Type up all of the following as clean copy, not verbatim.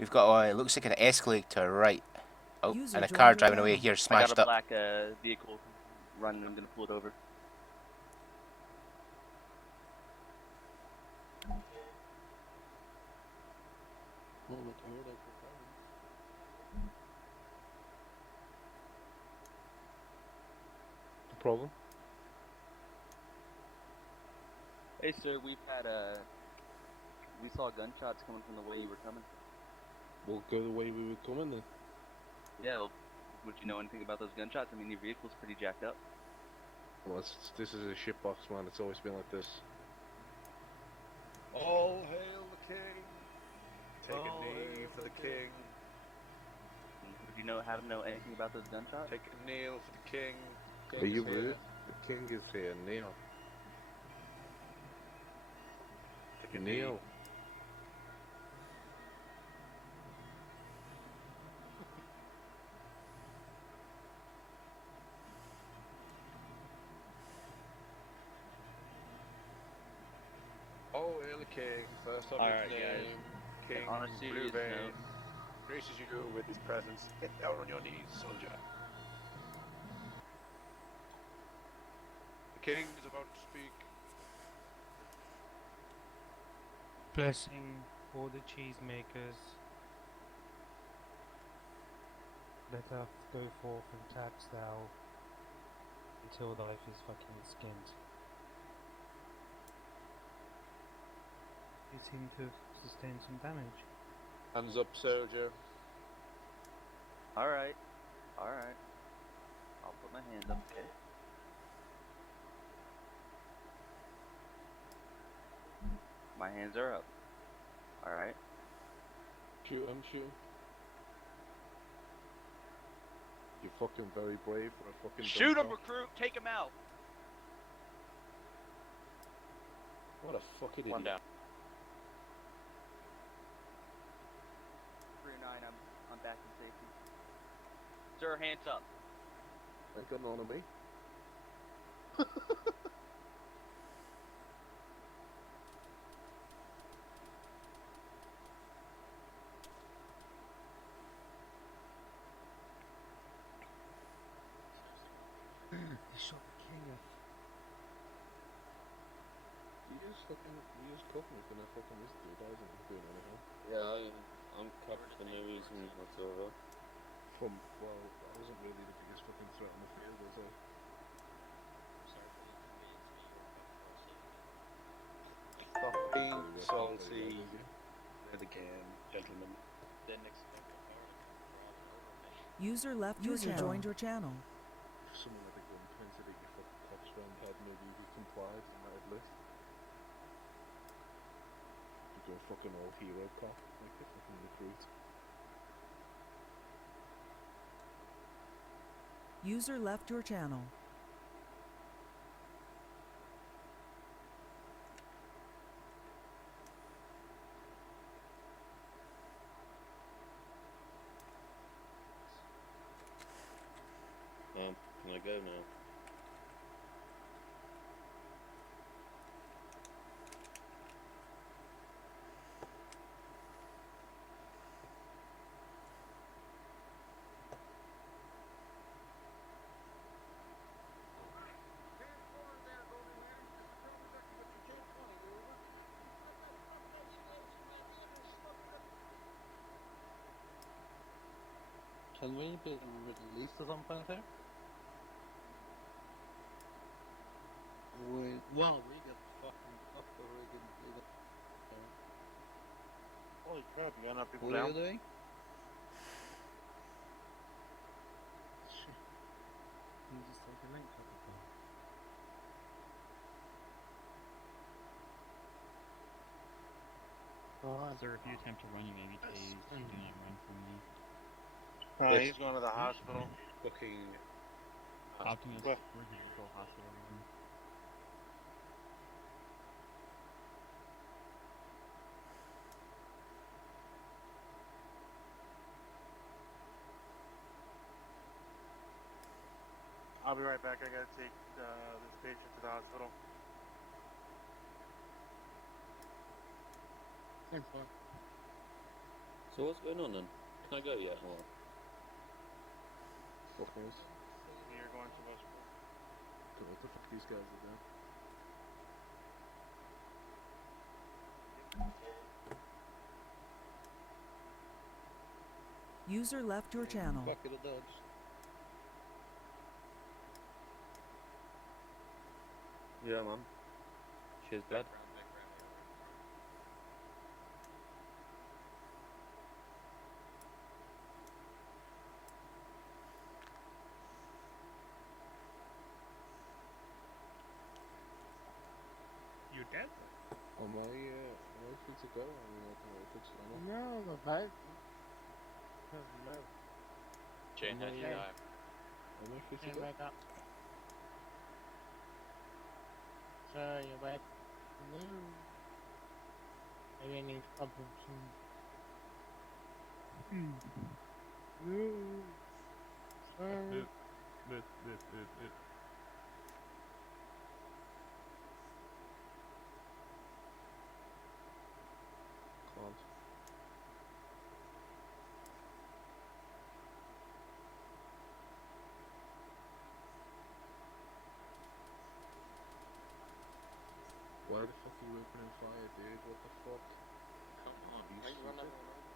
We've got it looks like an Escalade to our right. Oh, User and a joined car your driving away channel. here, I got smashed a up. black vehicle running. I'm gonna pull it over. Problem? Hey, sir, we saw gunshots coming from the way you were coming. We'll go the way we were coming then. Yeah, well, would you know anything about those gunshots? I mean, your vehicle's pretty jacked up. Well, this is a shitbox, man. It's always been like this. All hail the king! Take a knee for the king. Would you know anything about those gunshots? Take a kneel for the king. Are you rude? The king is here. Kneel. Take a kneel. Oh, hail the king, first on his name, king, blue vein, graces you with his presence. Get down on your knees, soldier. The king is about to speak. Blessing all the cheesemakers. Let us go forth and tax thou until life is fucking skinned. You seem to have sustained some damage. Hands up, soldier. Alright. Alright. I'll put my hands up, okay? My hands are up. Alright. Shoot him, shoot him. You're fucking very brave for a fucking Shoot him, recruit! Take him out! What a fucking idiot. One down. 3-9, I'm back in safety. Sir, hands up. Ain't got none of me. Shot the king off. You just cooking for no fucking this dude, I wasn't doing anything. Yeah, I'm covered for no reason whatsoever. Well, I wasn't really the biggest fucking threat on the field, was I? Stop being salty with the game, gentlemen. User left your channel. Joined your channel. If someone had a gun pointed at your fucking cops round head, maybe you complied and that would lift. You go fucking all hero cop, like a fucking recruit. User left your channel. Can I go now? Can we be released or something there? Well, we get fucking up or we can do that. Holy crap, you got enough people What down? are you doing? You just take a link for the phone. Is there if you attempt to run, you may be tased. Do not run from me. Oh, he's going to the hospital. Fucking... Optimus, Well- we're here to go hospital. I'll be right back. I gotta take this patient to the hospital. Thanks, bud. So what's going on then? Can I go yet or what? Fuck knows. You're going to Westbrook. Don't know what the fuck these guys are doing. User left your channel. Fuck it'll dodge. Yeah, man. Cheers, blood. You dead? Am I free to go? I mean, I can fix it now. No, the bike. No. Jane, how do you die? Am I free to Stand go? back up. So you're back. No. Maybe I need to pump him some. No. Sorry. Can't. Why the fuck are you opening fire, dude? What the fuck? Come on, You you run stupid. everyone over.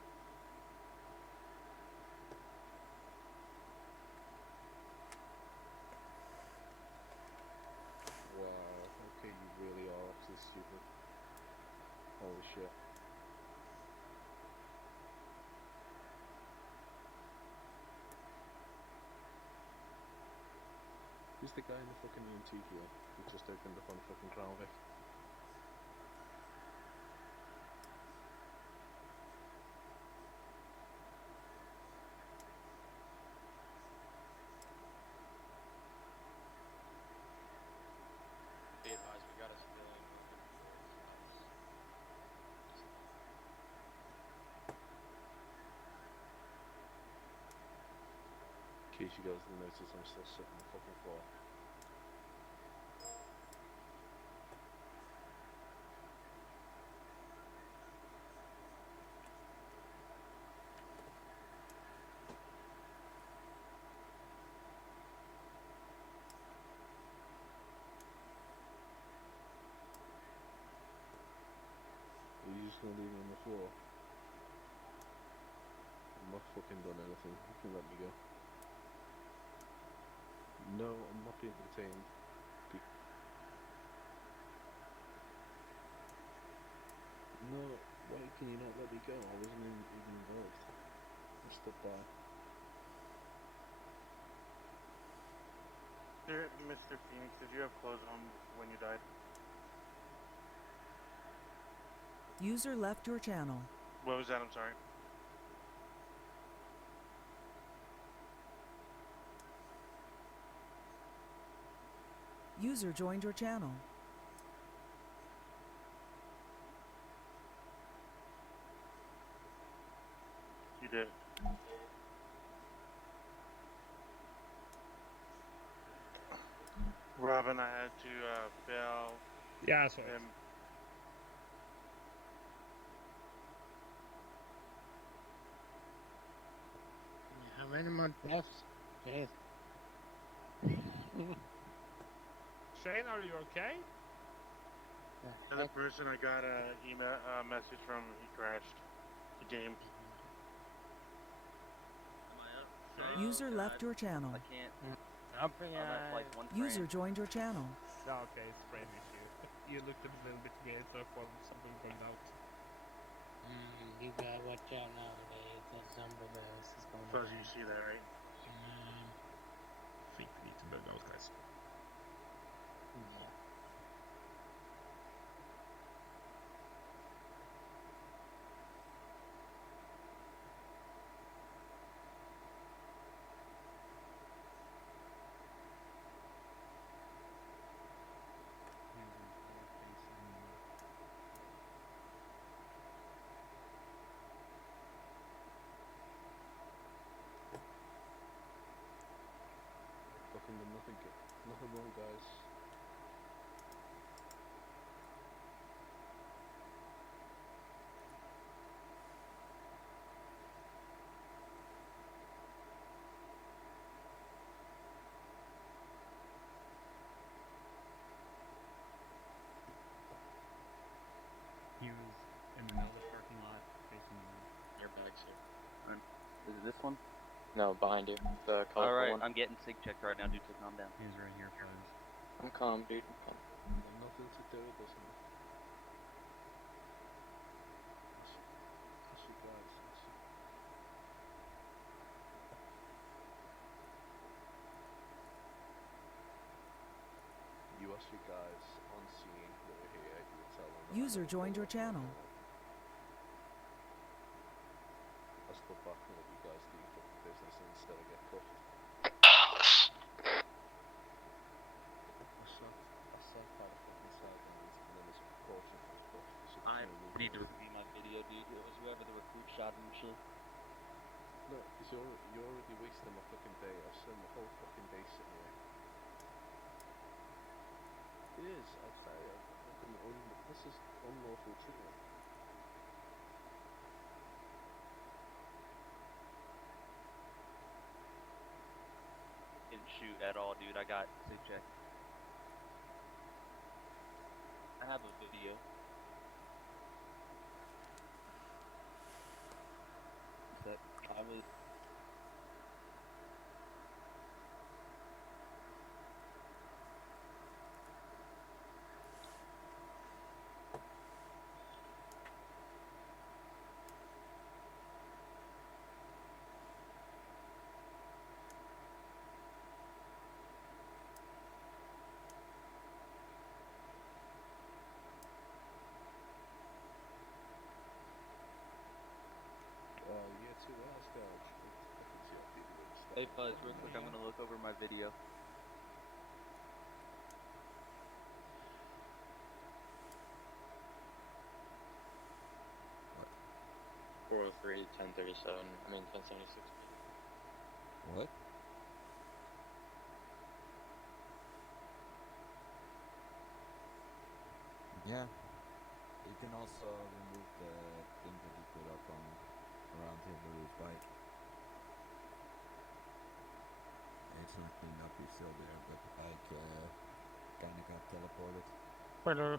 Wow, okay, you really are actually stupid. Holy shit. Who's the guy in the fucking EMT here who just opened up on fucking Crown Vic? Be advised, we got a civilian moving In case you guys didn't notice, I'm still sitting on the fucking floor. Are you just gonna leave me on the floor? I'm not fucking done anything. You can let me go. No, I'm not being detained. No, why can you not let me go? I wasn't even involved. I stood by. Mr. Phoenix, did you have clothes on when you died? User left your channel. What was that? I'm sorry. User joined your channel. You did. Robin, I had to bail Yeah, sorry. him. How many more deaths? Jeez. Shane, are you okay? The other person I got a email message from, he crashed the game. Am I up? User left your channel. I can't. Jumping I'm at like one User frame. joined your channel. Okay, it's frame issue. You looked a little bit weird, so I thought something going out. You gotta watch out nowadays. That zombie virus is going Fuzzy, you see that, right? I think we need to bug out, guys. Yeah. Fucking done nothing wrong, guys. Is it this one? No, behind you. The colorful Alright, one. I'm getting sig checked right now, dude, so calm down. He's right here, Fuzz. I'm calm, dude. Nothing to do with this, man. That's you guys. You ask you guys on scene that are here, you would tell them. User joined your channel. I stood back and let you guys do your fucking business instead of get cuffed. I sat by the fucking sidelines and then this portion was pushed. I need to review my video, dude. It was whoever the recruit shot initially. No, because you're already wasting my fucking day. I've spent the whole fucking day sitting here. It is, I'll tell you. This is unlawful treatment. Didn't shoot at all, dude. I got sig check. I have a video. That I was. Year 2 hours ago, Hey Buzz, real quick, I'm gonna look over my video. What? 403, 1037. I mean 1076. What? Yeah. You can also remove the thing that you put up on around here, the roof bike. It's not cleaned up, it's still there, but the bike kinda got teleported. Hello.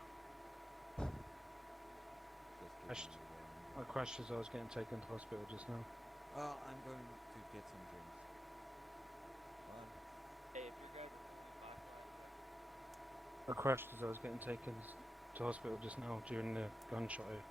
Just I crashed as I was getting taken to hospital just now. Oh, I'm going to get some drinks. Well, Hey, if you're guys I crashed as I was getting taken to hospital just now during the gunshot here.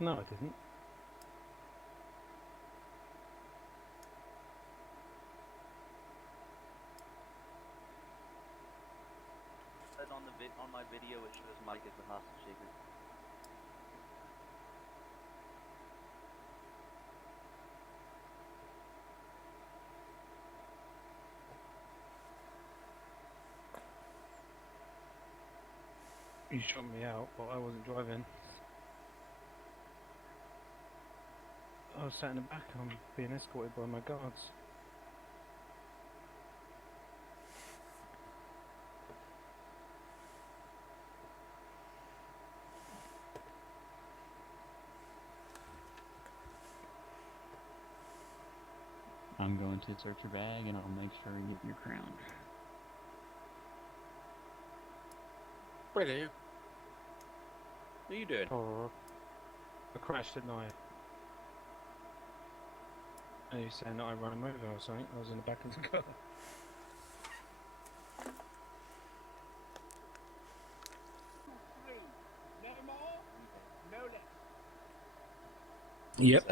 No, I didn't. on my video it shows Mike as the hostage taker. You shot me out, but I wasn't driving. I was sat in the back and I'm being escorted by my guards. I'm going to search your bag and I'll make sure you get your crown. Where are you? What are you doing? Oh, I crashed at night. And you saying that I ran him over or something? I was in the back of the car. Yep.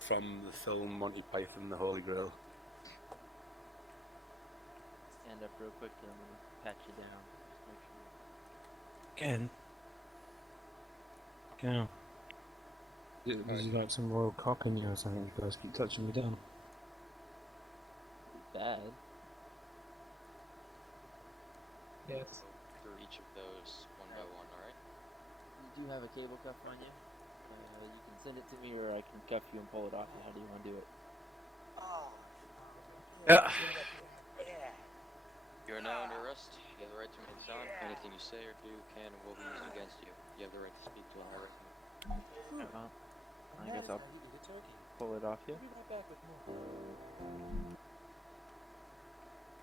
From the film Monty Python and the Holy Grail. Stand up real quick and I'm gonna pat you down. Just make sure. Again. Go. Is you like some royal cock in you or something? You guys keep touching me down. Bad. Yes. Through each of those one by one, alright? You do have a cable cuff on you. You can send it to me or I can cuff you and pull it off. How do you want to do it? You are now under arrest. You have the right to remain silent. Anything you say or do can and will be used against you. You have the right to speak to a higher. I guess I'll pull it off you.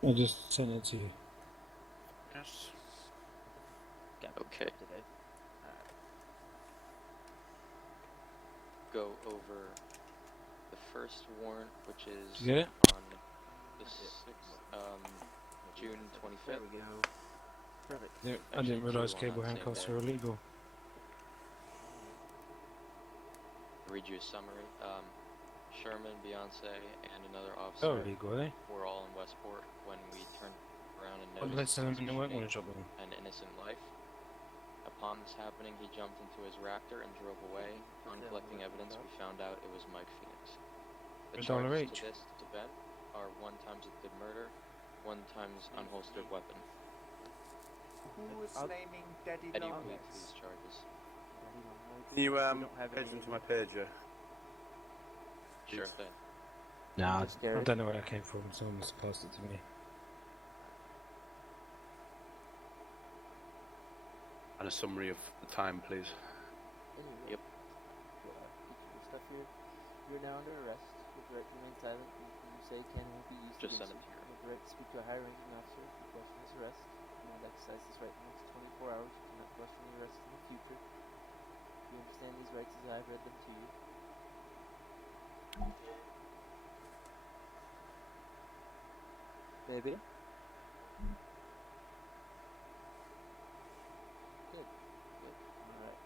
I just sent it to you. Yes. Okay. Today. Go over the first warrant, which is Did you get it? on the 6th, June 25th. There we go. Perfect. Yeah, I Actually, didn't realise two on cable that same handcuffs day. were illegal. I'll read you a summary. Sherman, Beyonce, and another Oh, officer illegal, eh? were all in Westport when we turned around and What did I noticed send him in the work shooting workshop then? an innocent life. Upon this happening, he jumped into his Raptor and drove away. On collecting evidence, we found out it was Mike Phoenix. The $1 charges each. to this event are 1 times attempted murder, 1 times unholstered weapon. Who was naming Daddy Eddie Long pleads Legs? these charges. Can you head into my pager? Sure thing. Nah, I don't know where that came from. Someone must have passed it to me. And a summary of the time, please. Yep. Stuff here. You're now under arrest. With the right to remain silent. Anything you say can and will be used Just against send it you. to You have the right to speak to a higher ranking officer if you question this arrest. You will not exercise this right in the next 24 hours. You cannot question the arrest in the future. You understand these rights as I have read them to you. Baby? Good. Good. Alright.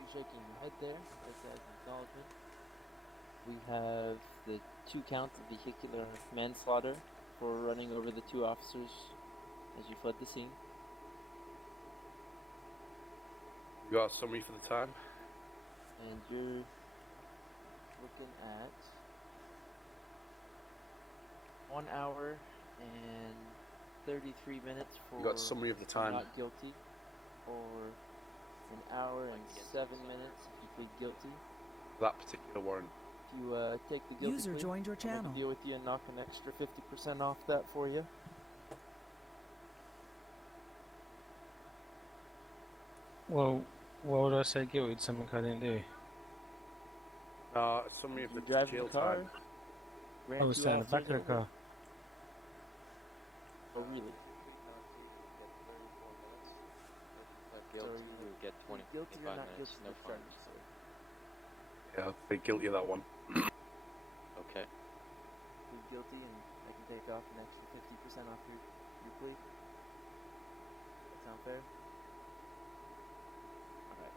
You shaking your head there, that's as an acknowledgement. We have the 2 counts of vehicular manslaughter for running over the 2 officers as you fled the scene. You got a summary for the time? And you're looking at 1 hour and 33 minutes for You got a summary of the time? not guilty, or 1 hour and 7 minutes if you plead guilty. That particular warrant. If you take the guilty User plea, joined your I'll make channel. a deal with you and knock an extra 50% off that for you. Well, why would I say guilty to something I didn't do? A summary of the Drive jail the car. time. I was sat in the back of the car. Oh, really? Guilty, you get 20, guilty or 25 not minutes, guilty no of fines. charges, sir? Yeah, I'll plead guilty of that one. Okay. Plead guilty, and I can take off an extra 50% off your plea. That sound fair? Alright.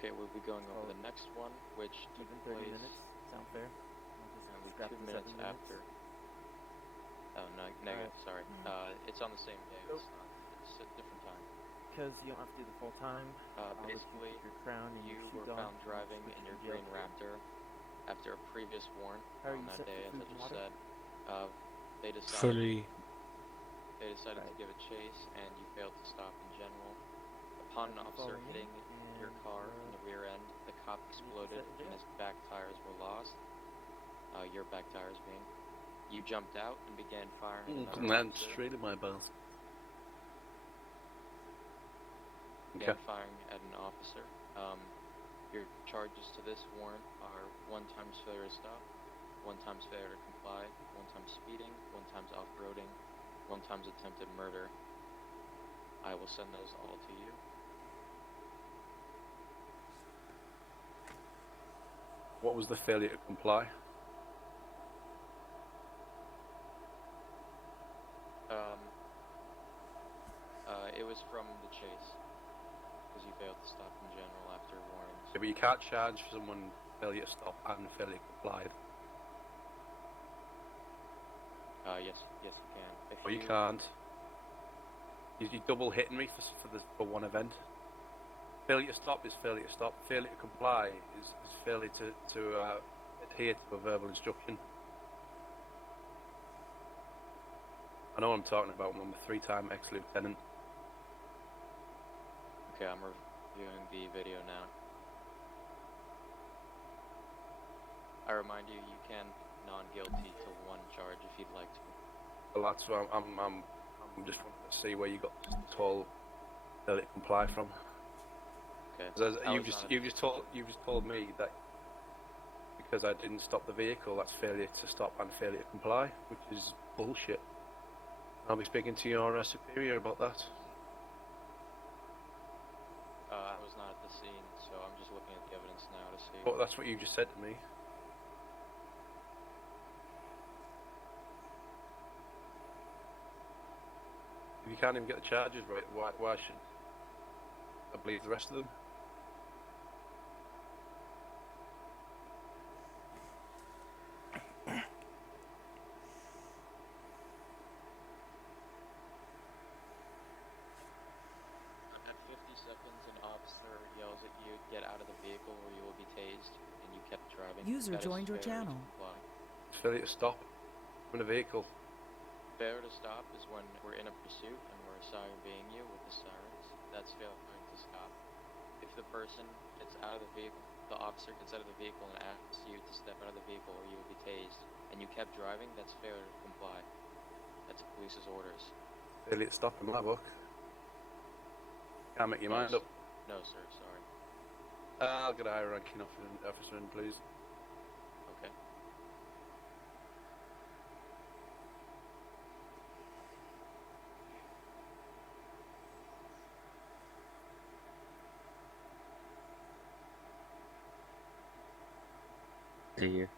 Okay, we'll be going over the next one, which took Even 30 place minutes. Sound fair? I'll just only scrap 2 the minutes 7 minutes. after. Oh, no, negative, sorry. It's on the same day. Nope. It's a different time. Because you don't have to do the full time. Basically, your crown and you your were shoes found on, driving switch in to your jail green free. Raptor after a previous warrant How are on you that set day, for as food I and just water? said. They decided Fully. to give a chase, and you failed to stop in general. Upon an officer following hitting your car in the rear end, the cop exploded and his back tires were lost. Your back tires being. You jumped out and began firing at another Land officer. straight in my basket. Began firing at an officer. Your charges to this warrant are 1 times failure to stop, 1 times failure to comply, 1 times speeding, 1 times off-roading, 1 times attempted murder. I will send those all to you. What was the failure to comply? It was from the chase, because you failed to stop in general after warnings. Yeah, but you can't charge someone failure to stop and failure to comply. Yes, you can. If Or you can't. You double hitting me for one event. Failure to stop is failure to stop. Failure to comply is failure to adhere to a verbal instruction. I know what I'm talking about. I'm a 3-time ex-lieutenant. Okay, I'm reviewing the video now. I remind you, you can non-guilty to 1 charge if you'd like to. vehicle. That's why I'm just wanting to see where you got this whole failure to comply from. Okay. You've just told me that because I didn't stop the vehicle, that's failure to stop and failure to comply, which is bullshit. I'll be speaking to your superior about that. I was not at the scene, so I'm just looking at the evidence now to see. But that's what you just said to me. If you can't even get the charges right, why should I believe the rest of them? At 50 seconds, an officer yells at you, "Get out of the vehicle or you will be tased," and you kept driving. User That is joined your failure to channel. comply. It's failure to stop. I'm in a vehicle. Failure to stop is when we're in a pursuit and we're siren you with the sirens. That's failure to stop. If the person gets out of the vehicle, the officer gets out of the vehicle and asks you to step out of the vehicle or you will be tased, and you kept driving, that's failure to comply. That's police's orders. Failure to stop in my book. Can't make your mind up. No, sir, sorry. I'll get a higher ranking officer in, please. Okay. See you.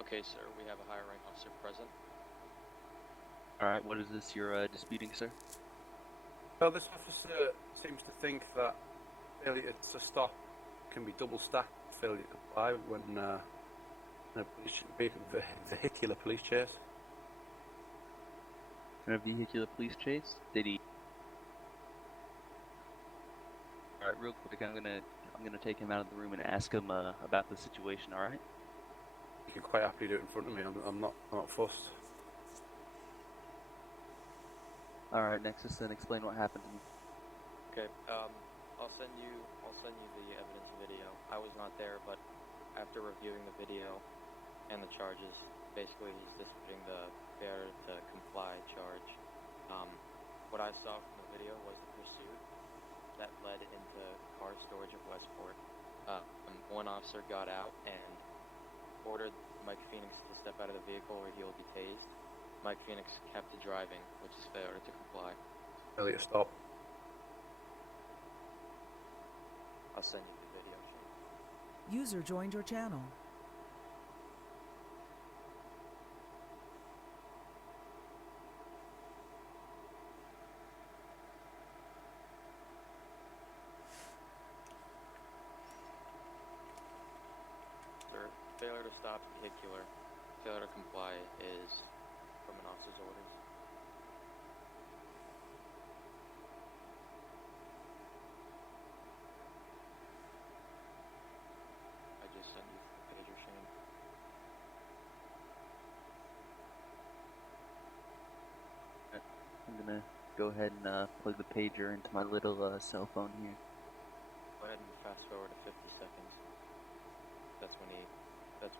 Okay, sir, we have a higher rank officer present. Alright, what is this you're disputing, sir? Well, this officer seems to think that failure to stop can be double stacked failure to comply when in a vehicular police chase. In a vehicular police chase? Did he? Alright, real quick, I'm gonna take him out of the room and ask him about the situation, alright? You can quite happily do it in front of me, I'm not fussed. Alright, Nexus, then explain what happened to me. Okay, I'll send you the evidence video. I was not there, but after reviewing the video and the charges, basically he's disputing the failure to comply charge. What I saw from the video was the pursuit that led into car storage at Westport. One officer got out and ordered Mike Phoenix to step out of the vehicle or he will be tased. Mike Phoenix kept driving, which is failure to comply. Failure to stop. I'll send you the video, Shane. User joined your channel. Sir, failure to stop vehicular. Failure to comply is from an officer's orders. I just sent you the pager, Shane. I'm gonna go ahead and plug the pager into my little cell phone here. Go ahead and fast forward to 50 seconds. That's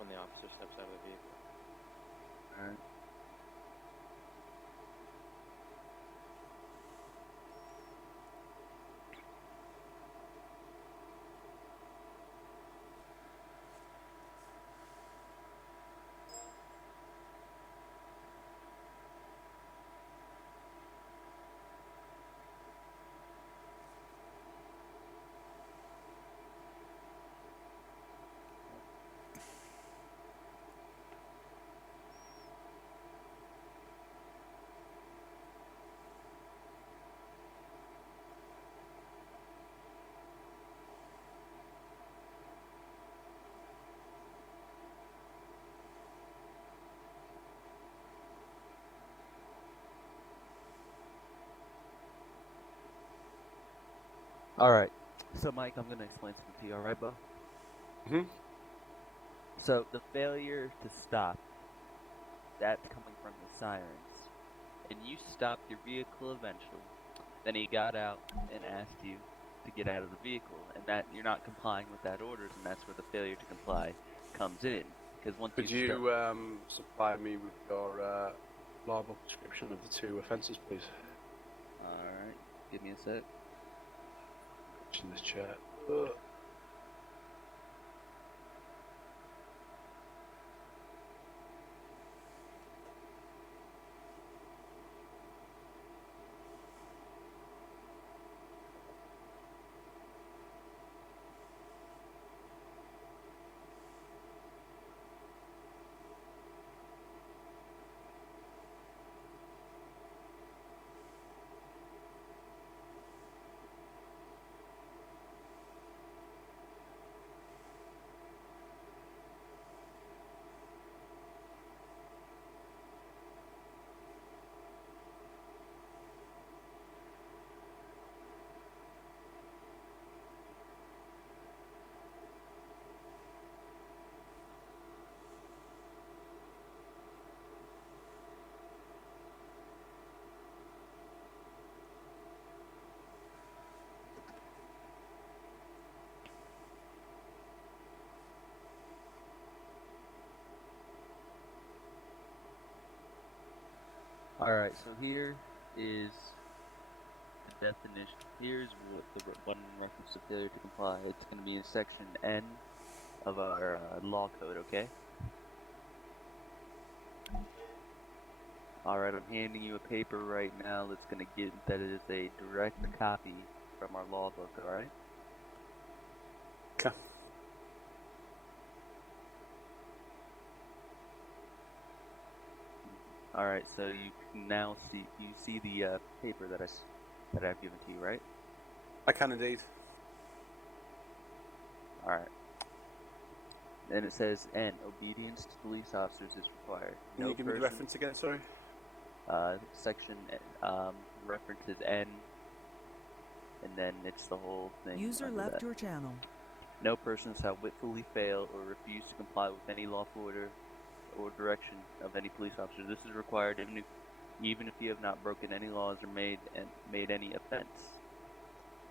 when the officer steps out of the vehicle. Alright. Alright, so Mike, I'm gonna explain something to you, alright, Bo? So, the failure to stop, that's coming from the sirens. and you stopped your vehicle eventually. Then he got out and asked you to get out of the vehicle, and that you're not complying with that orders, and that's where the failure to comply comes in. Because once Could you supply me with your law book description of the two offences, please? Alright, give me a sec. In this chat. Alright, so here is the definition. Here's what the one reference to failure to comply. It's going to be in section N of our law code, okay? Alright, I'm handing you a paper right now that's going to get that is a direct copy from our law book, alright? Okay. Alright, so you can now see the paper that I've given to you, right? I can indeed. Alright. And it says N, obedience to police officers is required. Can you give me the reference again, sorry? Section reference is N, and then it's the whole thing. User left that. your channel. No person shall willfully fail or refuse to comply with any lawful order or direction of any police officer. This is required even if you have not broken any laws or made any offense.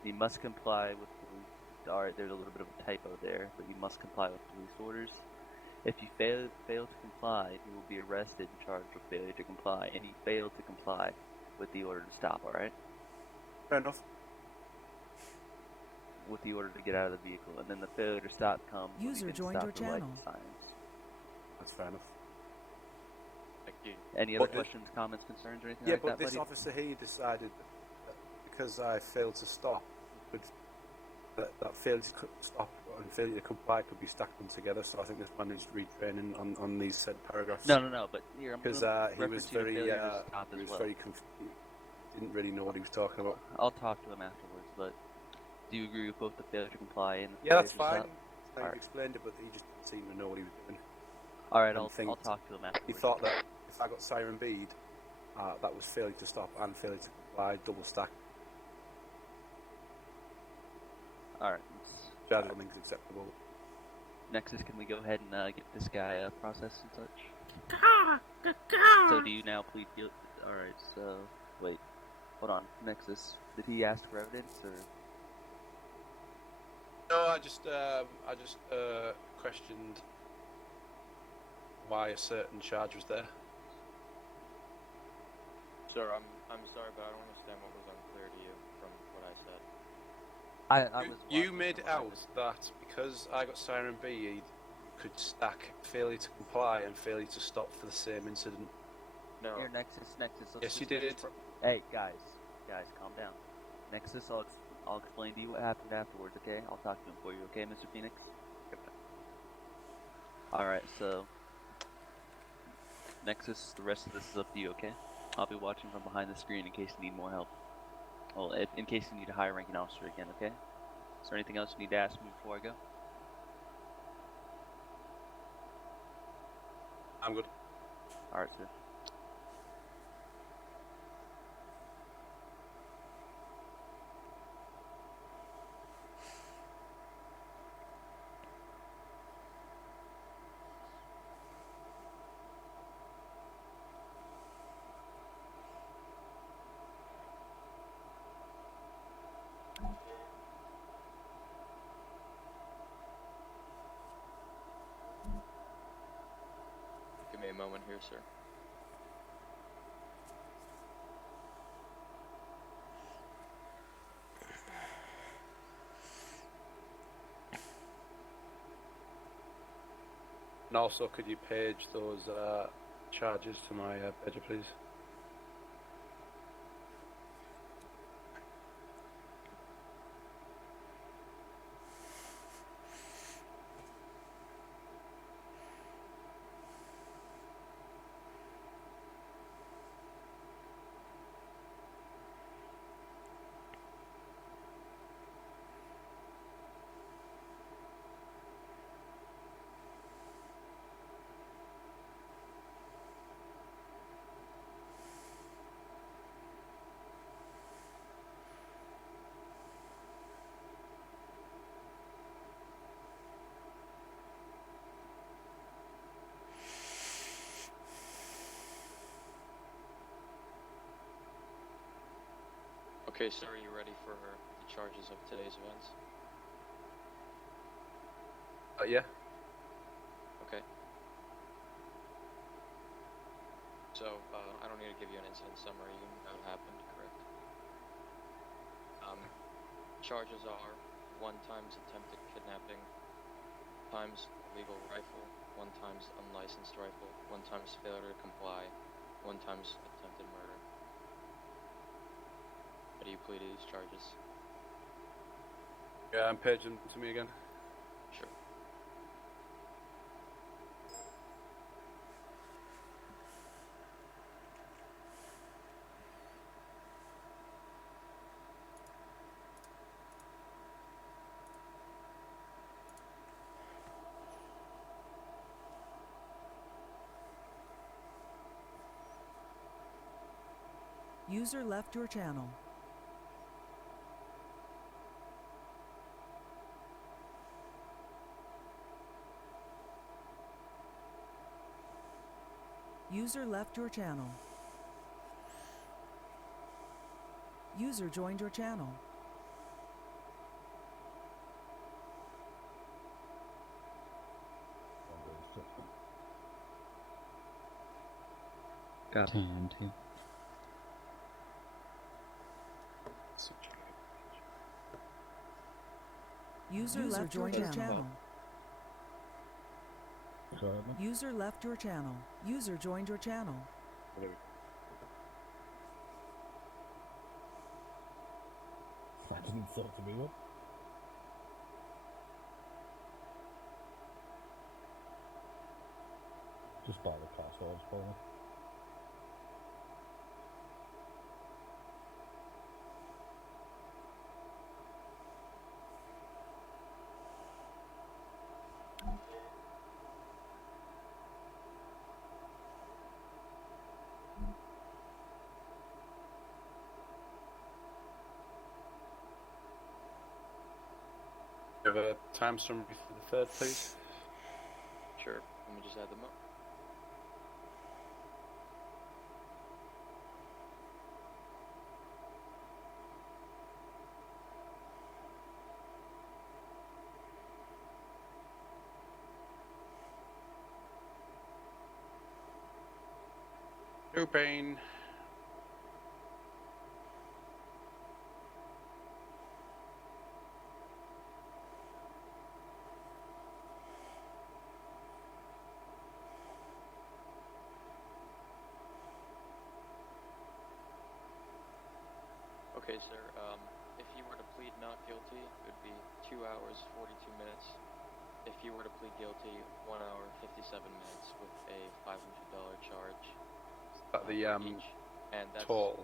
You must comply with police. Alright, there's a little bit of a typo there, but you must comply with police orders. If you fail to comply, you will be arrested and charged with failure to comply, and you failed to comply with the order to stop, alright? Fair enough. With the order to get out of the vehicle, and then the failure to stop comes when User you can joined stop your the light channel. signs. That's fair enough. Thank you. Any other questions, comments, concerns, or anything yeah, like that, but this buddy? officer here decided that because I failed to stop, that failure to stop and failure to comply could be stacked on together. So I think this man needs retraining on these said paragraphs. No, but here I'm because he was very didn't really know what he was talking about. I'll talk to him afterwards, but do you agree with both the failure to comply and the Yeah, that's failure to fine. stop? He explained it, but he just didn't seem to know what he was doing. Alright, I'll talk to him afterwards. He thought that if I got siren bead, that was failure to stop and failure to comply, double stack. Alright. Which I don't think is acceptable. Nexus, can we go ahead and get this guy processed and such? So do you now plead guilty? Alright, so wait. Hold on. Nexus, did he ask for evidence or? No, I just questioned why a certain charge was there. Sir, I'm sorry, but I don't understand what was unclear to you from what I said. You made out that because I got siren B, you could stack failure to comply and failure to stop for the same incident. No. Here, Nexus. Yes, you did. Hey, guys, calm down. Nexus, I'll explain to you what happened afterwards, okay? I'll talk to him for you, okay, Mr. Phoenix? Alright, so Nexus, the rest of this is up to you, okay? I'll be watching from behind the screen in case you need more help. Well, in case you need a higher ranking officer again, okay? Is there anything else you need to ask me before I go? I'm good. Alright, sir. moment here, sir. And also, could you page those charges to my pager, please? Okay, sir, are you ready for the charges of today's events? Yeah. Okay. So, I don't need to give you an incident summary. You know what happened, correct? Charges are 1 times attempted kidnapping, times illegal rifle, 1 times unlicensed rifle, 1 times failure to comply, 1 times attempted murder. How do you plead to these charges? Yeah, and page them to me again. Sure. User left your channel. User left your channel. User joined your channel. Got 10, 2. User left your channel. User left your channel. User joined your channel. I didn't thought to be one. Just buy the class odds, Paul. Do you have a time summary for the third, please? Sure. Let me just add them up. No pain. Okay, sir. If you were to plead not guilty, it would be 2 hours, 42 minutes. If you were to plead guilty, 1 hour, 57 minutes with a $500 charge. But the each. And that's toll.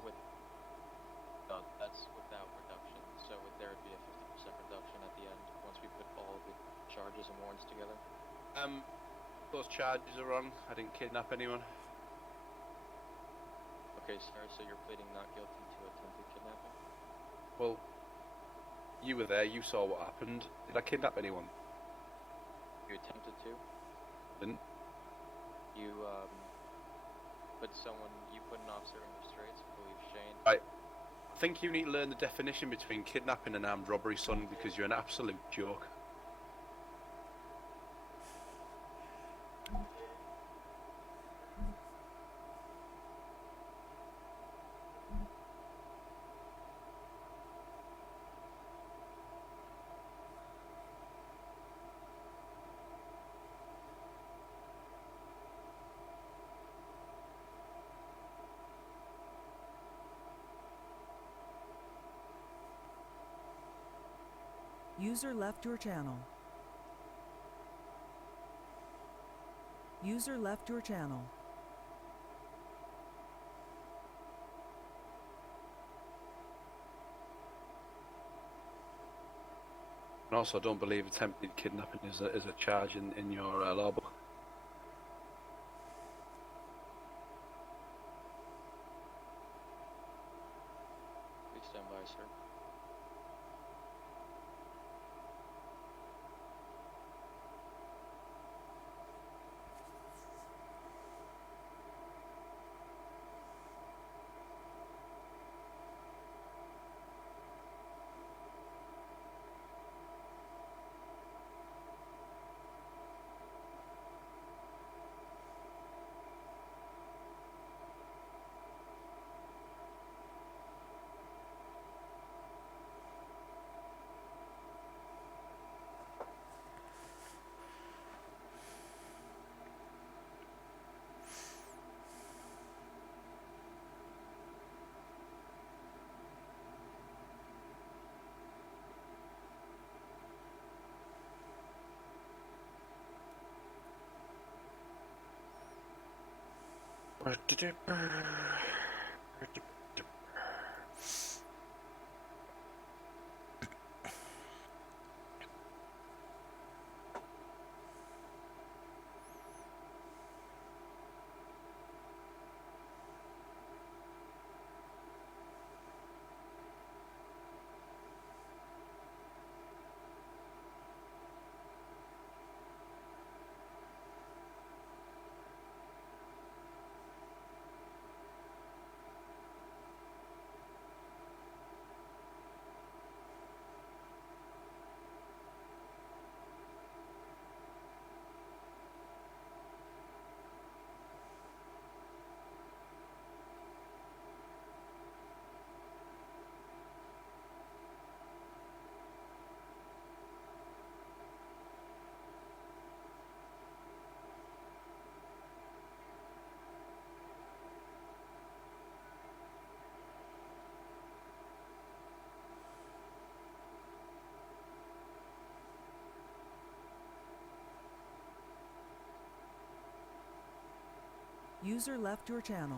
That's without reduction. So there would be a 50% reduction at the end once we put all the charges and warrants together. Those charges are wrong. I didn't kidnap anyone. Okay, sir. So you're pleading not guilty to attempted kidnapping? Well, you were there. You saw what happened. Did I kidnap anyone? You attempted to? Didn't. You put an officer in restraints, I believe Shane. I think you need to learn the definition between kidnapping and armed robbery, son, because you're an absolute joke. User left your channel. User left your channel. And also, I don't believe attempted kidnapping is a charge in your law book. Please stand by, sir. User left your channel.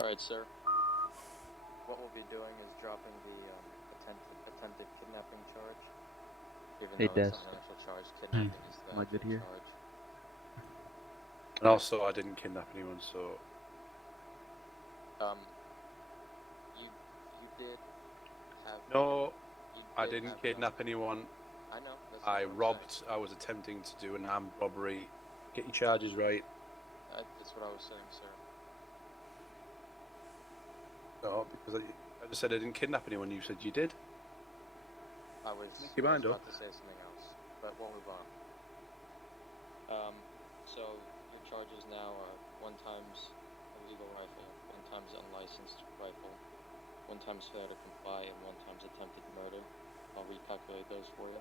Alright, sir. What we'll be doing is dropping the attempted kidnapping charge. Even Hey, though it's Des. not an actual charge, kidnapping is the Am I good actual here? charge. And also, I didn't kidnap anyone, so You did have... no, you I did didn't have kidnap anyone. I know, that's I what I'm robbed. saying. I was attempting to do an armed robbery. Get your charges right. That's what I was saying, sir. No, because I just said I didn't kidnap anyone. You said you did. I was your mind about up. to say something else, but we'll move on. So your charges now are 1 times illegal rifle, 1 times unlicensed rifle, 1 times failure to comply, and 1 times attempted murder. I'll recalculate those for you.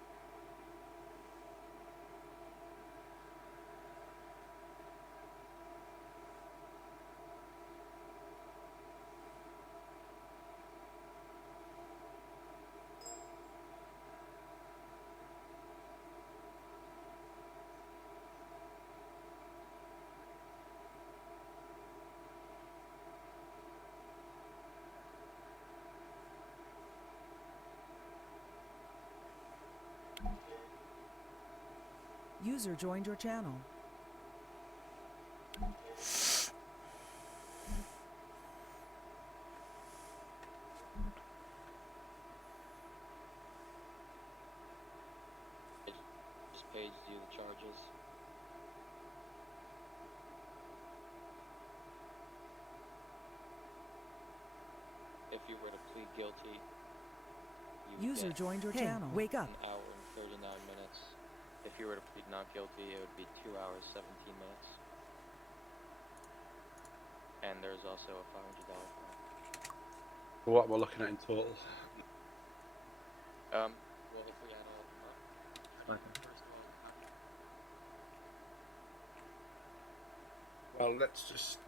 User joined your channel. Just page you the charges. If you were to plead guilty, you User get joined your channel. Wake up. 1 hour and 39 minutes If you were to plead not guilty, it would be 2 hours, 17 minutes. And there's also a $500 fine. What am I looking at in total? Well, if we add all of them up, first of all, Well, let's just